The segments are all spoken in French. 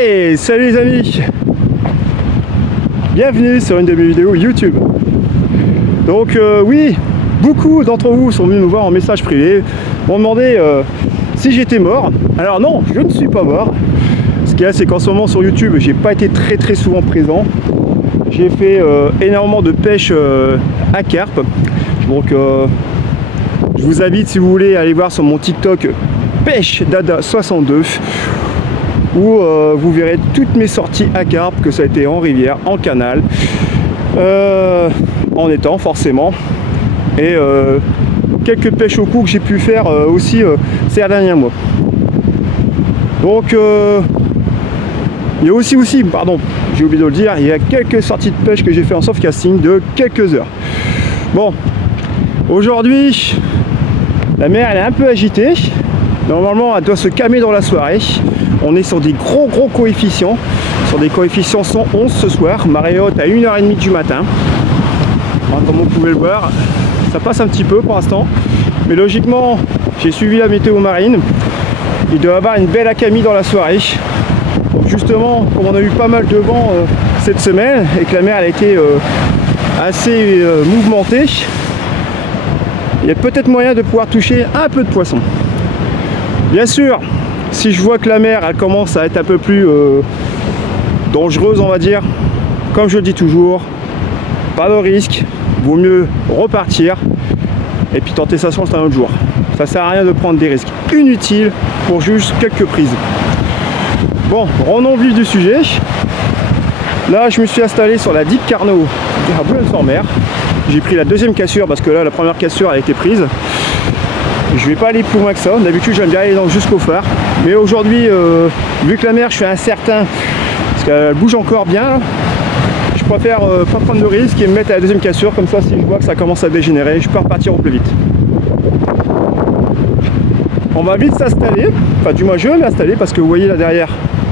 Hey, salut les amis, bienvenue sur une de mes vidéos YouTube. Donc oui, beaucoup d'entre vous sont venus me voir en message privé, m'ont demandé si j'étais mort. Alors non, je ne suis pas mort. Ce qu'il y a, c'est qu'en ce moment sur YouTube, j'ai pas été très souvent présent. J'ai fait énormément de pêche à carpe. Donc je vous invite, si vous voulez, à aller voir sur mon TikTok pêche dada 62, où vous verrez toutes mes sorties à carpe, que ça a été en rivière, en canal, en étang forcément, et quelques pêches au coup que j'ai pu faire aussi ces derniers mois. Donc il y a aussi, pardon, j'ai oublié de le dire, il y a quelques sorties de pêche que j'ai fait en soft casting de quelques heures. Bon, aujourd'hui la mer elle est un peu agitée. Normalement elle doit se calmer dans la soirée. On est sur des gros coefficients, sur des coefficients 111 ce soir, marée haute à 1h30 du matin. Alors, comme vous pouvez le voir, ça passe un petit peu pour l'instant, mais logiquement j'ai suivi la météo marine, il doit y avoir une belle accalmie dans la soirée. Donc justement, comme on a eu pas mal de vent cette semaine et que la mer elle a été assez mouvementée, il y a peut-être moyen de pouvoir toucher un peu de poisson. Bien sûr, si je vois que la mer elle commence à être un peu plus dangereuse, on va dire, comme je le dis toujours, pas de risque, vaut mieux repartir et puis tenter sa chance un autre jour. Ça sert à rien de prendre des risques inutiles pour juste quelques prises. Bon, rendons vif du sujet. Là je me suis installé sur la digue Carnot à Boulogne-sur-Mer. J'ai pris la deuxième cassure parce que là la première cassure a été prise. Je vais pas aller plus loin que ça, d'habitude j'aime bien aller jusqu'au phare, mais aujourd'hui vu que la mer je suis incertain parce qu'elle bouge encore bien, je préfère pas prendre de risque et me mettre à la deuxième cassure, comme ça si je vois que ça commence à dégénérer, je peux repartir au plus vite. On va vite s'installer, enfin du moins je vais m'installer parce que vous voyez là derrière,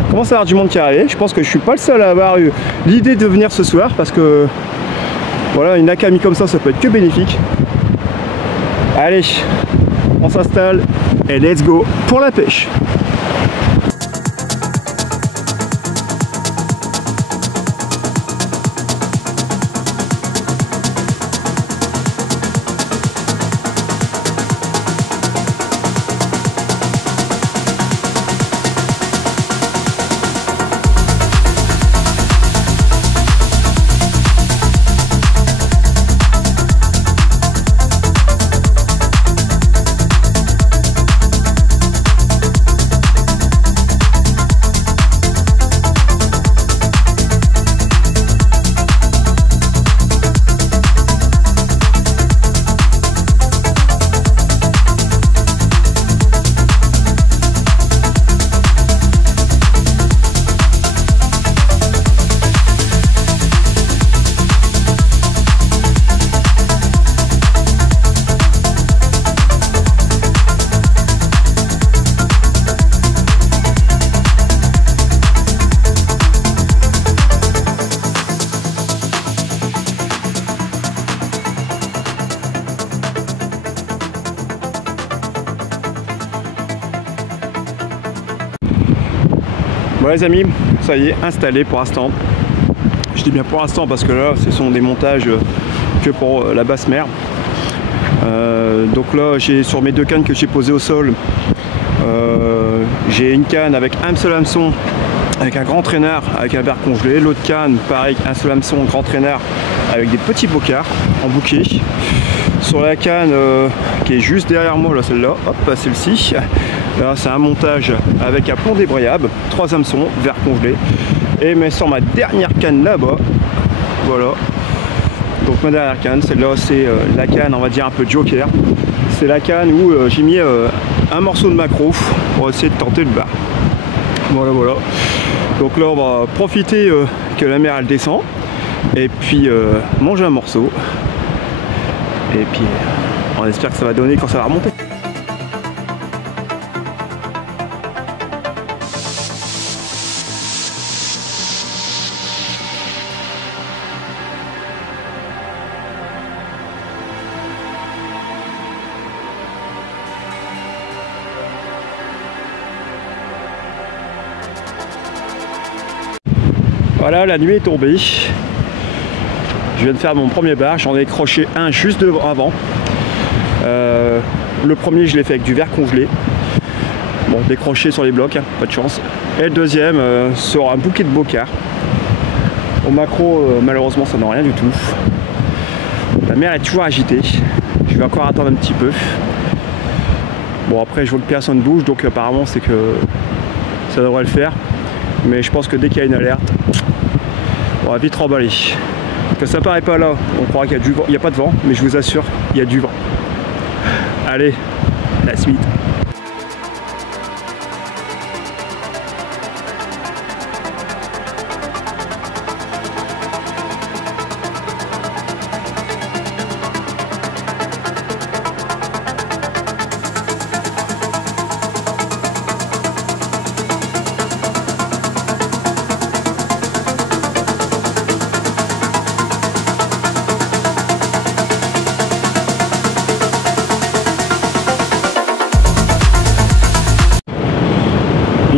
il commence à y avoir du monde qui arrive. Je pense que je suis pas le seul à avoir eu l'idée de venir ce soir parce que voilà, une accalmie comme ça peut être que bénéfique. Allez, on s'installe et let's go pour la pêche. Bon les amis, ça y est, installé pour l'instant. Je dis bien pour l'instant parce que là ce sont des montages que pour la basse mer. Donc là j'ai sur mes deux cannes que j'ai posées au sol, j'ai une canne avec un seul hameçon avec un grand traîneur avec un verre congelé. L'autre canne, pareil, un seul hameçon, grand traîneur avec des petits bocards en bouquet. Sur la canne qui est juste derrière moi, là, celle-là, hop, celle-ci. Là, c'est un montage avec un plomb débrayable, 3 hameçons, verre congelé. Et mais sur ma dernière canne là-bas, voilà. Donc ma dernière canne, celle-là, c'est la canne, on va dire un peu joker. C'est la canne où j'ai mis un morceau de maquereau pour essayer de tenter le bar. Voilà, voilà. Donc là, on va profiter que la mer elle descend et puis manger un morceau. Et puis on espère que ça va donner quand ça va remonter. Voilà, la nuit est tombée. Je viens de faire mon premier bar, j'en ai croché un juste avant. Le premier, je l'ai fait avec du verre congelé. Bon, décroché sur les blocs, hein, pas de chance. Et le deuxième, sur un bouquet de bocards. Au maquereau, malheureusement, ça n'a rien du tout. La mer est toujours agitée. Je vais encore attendre un petit peu. Bon, après, je vois que personne ne bouge, donc apparemment, c'est que ça devrait le faire. Mais je pense que dès qu'il y a une alerte, on va vite remballer. Que ça paraît pas là, on croira qu'il y a du vent. Il n'y a pas de vent, mais je vous assure, il y a du vent. Allez, la suite.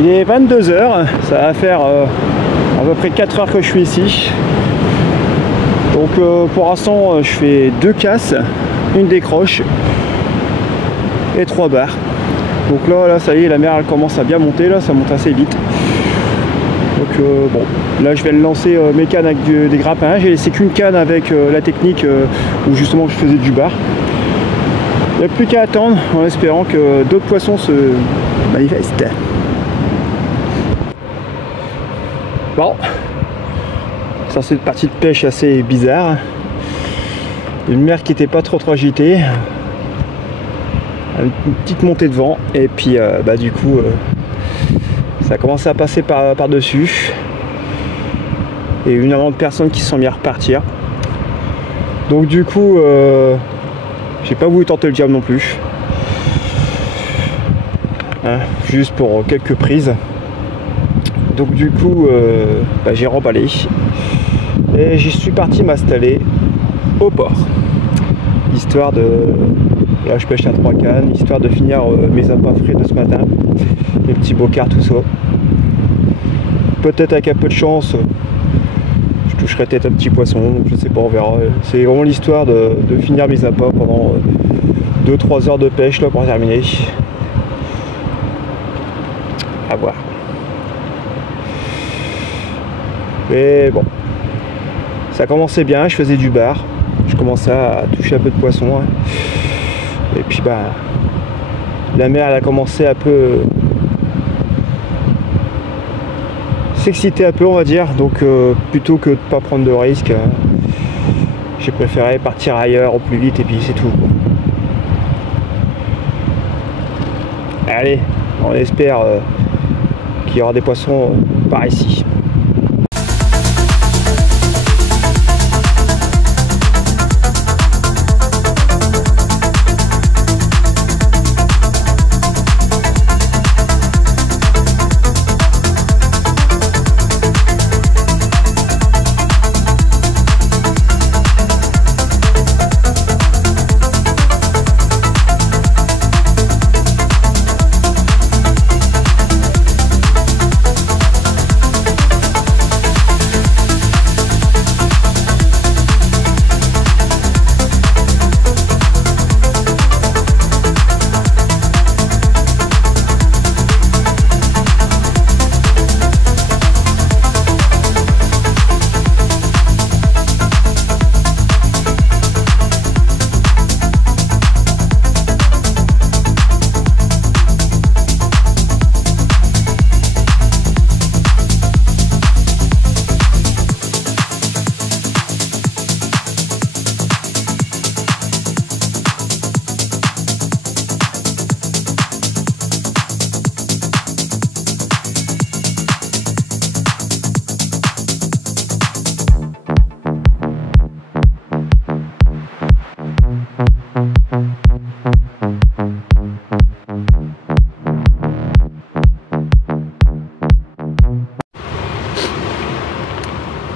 Il est 22 h, ça va faire à peu près 4 heures que je suis ici. Donc pour l'instant je fais 2 casses, une décroche et 3 barres. Donc là ça y est, la mer elle commence à bien monter, là ça monte assez vite. Donc bon, là je vais lancer mes cannes avec des grappins. J'ai laissé qu'une canne avec la technique où justement je faisais du bar. Il n'y a plus qu'à attendre en espérant que d'autres poissons se manifestent. Bon, ça c'est une partie de pêche assez bizarre. Une mer qui n'était pas trop agitée. Une petite montée de vent. Et puis du coup, ça a commencé à passer par-dessus. Et une avant de personnes qui se sont mis à repartir. Donc du coup, j'ai pas voulu tenter le diable non plus. Hein, juste pour quelques prises. Donc du coup, j'ai remballé et j'y suis parti m'installer au port. Histoire de... Là je pêche à 3 cannes, histoire de finir mes appâts frais de ce matin. Les petits bocards, tout ça. Peut-être avec un peu de chance, je toucherai peut-être un petit poisson, donc je sais pas, on verra. C'est vraiment l'histoire de finir mes appâts pendant 2-3 heures de pêche là pour terminer. À voir. Mais bon, ça commençait bien, je faisais du bar, je commençais à toucher un peu de poisson. Hein. Et puis la mer elle a commencé un peu s'exciter un peu, on va dire. Donc plutôt que de pas prendre de risques, j'ai préféré partir ailleurs au plus vite et puis c'est tout. Allez, on espère qu'il y aura des poissons par ici.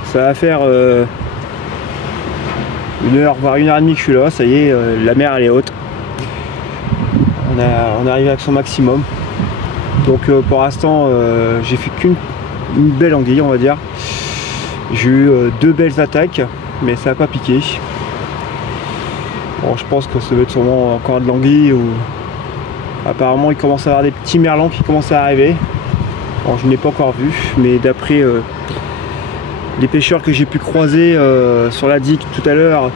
Ça va faire 1 heure, voire 1h30 que je suis là, ça y est, la mer elle est haute. On est arrivé avec son maximum. Donc pour l'instant, j'ai fait qu'une belle anguille, on va dire. J'ai eu 2 belles attaques, mais ça n'a pas piqué. Bon, je pense que ça va être sûrement encore de l'anguille. Ou... apparemment, il commence à y avoir des petits merlans qui commencent à arriver. Bon, je n'ai pas encore vu, mais d'après les pêcheurs que j'ai pu croiser sur la digue tout à l'heure,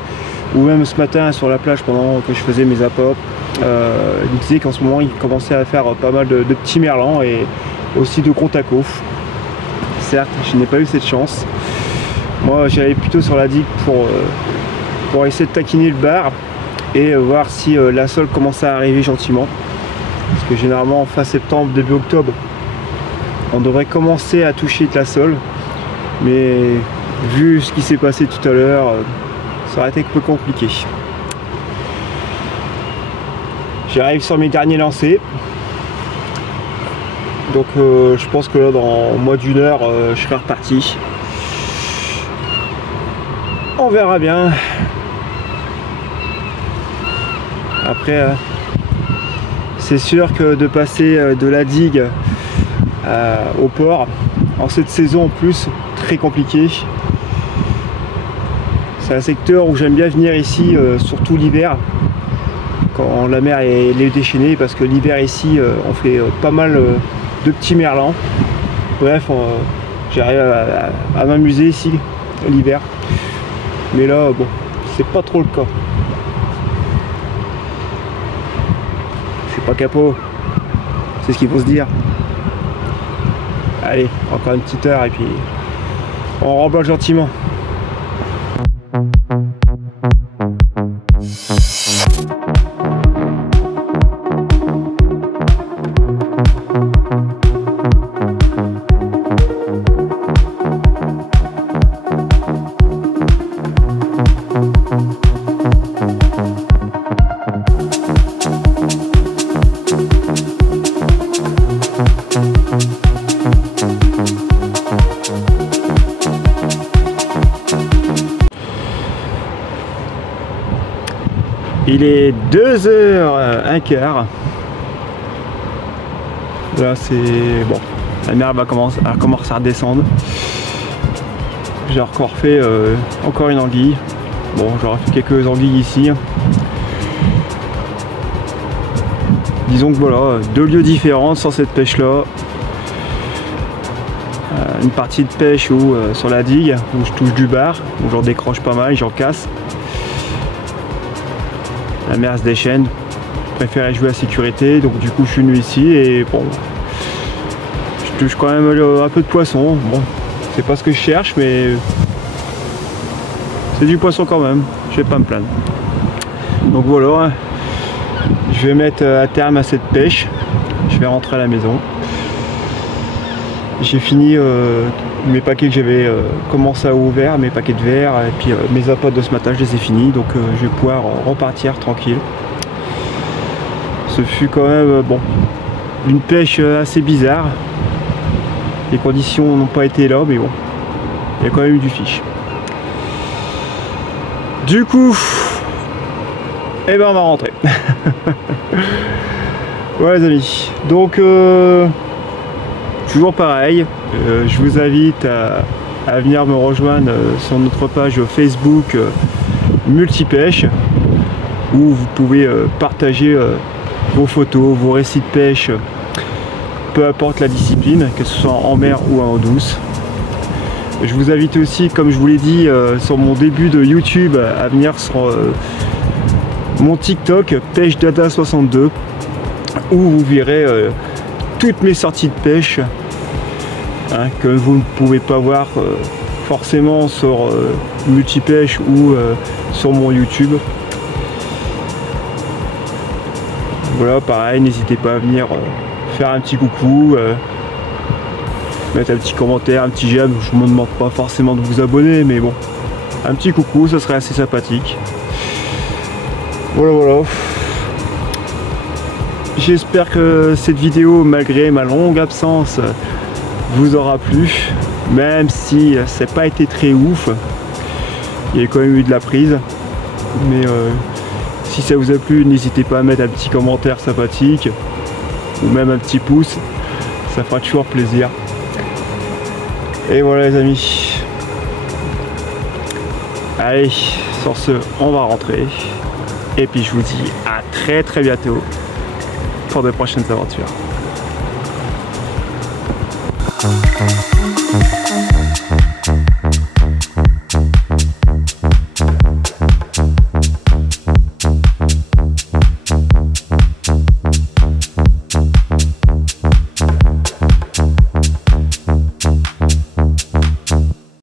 ou même ce matin sur la plage pendant que je faisais mes appâts, ils me disaient qu'en ce moment il commençait à faire pas mal de petits merlans et aussi de gros tacos. Certes, je n'ai pas eu cette chance. Moi j'allais plutôt sur la digue pour essayer de taquiner le bar et voir si la sole commençait à arriver gentiment. Parce que généralement fin septembre, début octobre, on devrait commencer à toucher de la sole. Mais vu ce qui s'est passé tout à l'heure, ça aurait été un peu compliqué. J'arrive sur mes derniers lancers. Donc je pense que là dans moins d'1 heure je serai reparti. On verra bien. Après c'est sûr que de passer de la digue au port en cette saison en plus, très compliqué. C'est un secteur où j'aime bien venir ici, surtout l'hiver, quand la mer est déchaînée, parce que l'hiver ici, on fait pas mal de petits merlans. Bref, j'arrive à m'amuser ici l'hiver. Mais là, bon, c'est pas trop le cas. C'est pas capot, c'est ce qu'il faut se dire. Allez, encore une petite heure et puis on remballe gentiment. Il est 2h15. Là c'est bon, la mer va commencer à redescendre. J'ai encore fait encore une anguille. Bon, j'aurais fait quelques anguilles ici. Disons que voilà, 2 lieux différents sur cette pêche là. Une partie de pêche où sur la digue où je touche du bar, où j'en décroche pas mal, j'en casse. La mer se déchaîne, je préférais jouer à sécurité, donc du coup je suis venu ici et bon, je touche quand même un peu de poisson. Bon, c'est pas ce que je cherche, mais c'est du poisson quand même, je vais pas me plaindre. Donc voilà, je vais mettre à terme à cette pêche, je vais rentrer à la maison. J'ai fini mes paquets que j'avais commencé à ouvrir, mes paquets de verre, et puis mes appâts de ce matin je les ai finis, donc je vais pouvoir repartir tranquille. Ce fut quand même bon, une pêche assez bizarre. Les conditions n'ont pas été là, mais bon, il y a quand même eu du fiche. Du coup, eh ben on va rentrer. Ouais les amis, donc toujours pareil, je vous invite à venir me rejoindre sur notre page Facebook Multipêche, où vous pouvez partager vos photos, vos récits de pêche, peu importe la discipline, que ce soit en mer ou en douce. Je vous invite aussi, comme je vous l'ai dit sur mon début de YouTube, à venir sur mon TikTok Pêche Dada 62, où vous verrez toutes mes sorties de pêche, hein, que vous ne pouvez pas voir forcément sur Multipêche ou sur mon YouTube. Voilà, pareil, n'hésitez pas à venir faire un petit coucou, mettre un petit commentaire, un petit j'aime. Je ne me demande pas forcément de vous abonner, mais bon, un petit coucou, ça serait assez sympathique. Voilà. J'espère que cette vidéo, malgré ma longue absence, vous aura plu, même si ça n'a pas été très ouf. Il y a quand même eu de la prise, mais si ça vous a plu, n'hésitez pas à mettre un petit commentaire sympathique ou même un petit pouce, ça fera toujours plaisir. Et voilà les amis, allez, sur ce on va rentrer et puis je vous dis à très bientôt pour de prochaines aventures.